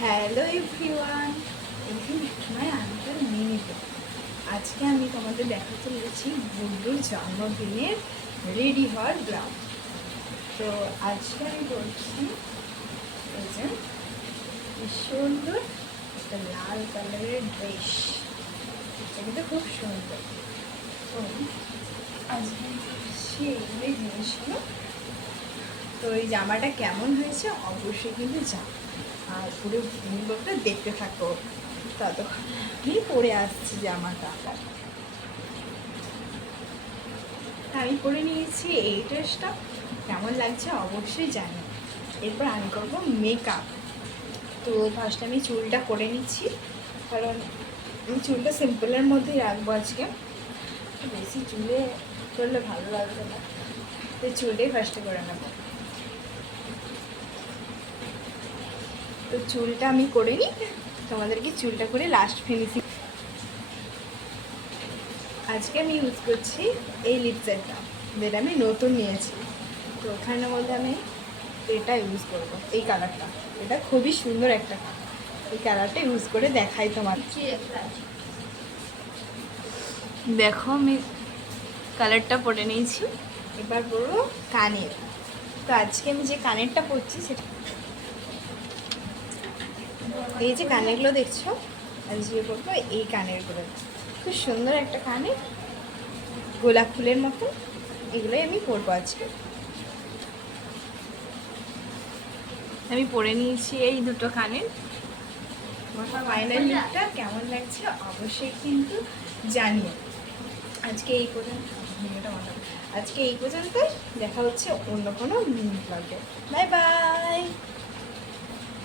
Hello everyone, মাই আনকার মিনিতে। আজকে আমি তোমাদের দেখাতে চলেছি গুড্ডুর জন্মদিনের রেডি হওয়ার ব্লগ। তো আজকে আমি বলছি এই যে কি সুন্দর একটা লাল কালারের ড্রেস, এটা কিন্তু খুব সুন্দর। তো আজকে আমি করছি এই জিনিসগুলো। তো এই জামাটা কেমন হয়েছে অবশ্যই কিন্তু আর পুরো ভিডিওটা দেখতে থাকো। ততক্ষণ আমি পরে আসছি জামাটা। আমি পরে নিয়েছি এই ড্রেসটা, কেমন লাগছে অবশ্যই জানি। এরপর আমি করবো মেকআপ। তো ফার্স্ট আমি চুলটা করে নিচ্ছি, কারণ আমি চুলটা সিম্পলের মধ্যেই রাখবো আজকে। বেশি চুলে করলে ভালো লাগবে না, তো চুলটাই ফার্স্টে করে নেবো। তো চুলটা আমি করে নিই, তোমাদেরকে চুলটা করে লাস্ট ফিনিশিং। আজকে আমি ইউজ করছি এই লিপস্টিকটা, যেটা আমি নতুন নিয়েছি। তো ওখানে বলতে আমি এটা ইউজ করবো, এই কালারটা। এটা খুবই সুন্দর একটা কালার, এই কালারটা ইউজ করে দেখাই তোমার। দেখো আমি কালারটা পরে নিয়েছি, এবার পরবো কানের। তো আজকে আমি যে কানেরটা পরছি সেটা এই যে কানেরগুলো দেখছো, আজকে পরবো এই কানেরগুলো। খুব সুন্দর একটা কানের, গোলাপ ফুলের মতো। এগুলোই আমি পরবো আজকে। আমি পরে নিয়েছি এই দুটো কানের। আমার ফাইনাল লুকটা কেমন লাগছে অবশ্যই কিন্তু জানিও। আজকে এই পর্যন্ত আজকে এই পর্যন্তই। দেখা হচ্ছে অন্য কোনো ব্লগে। Bye bye.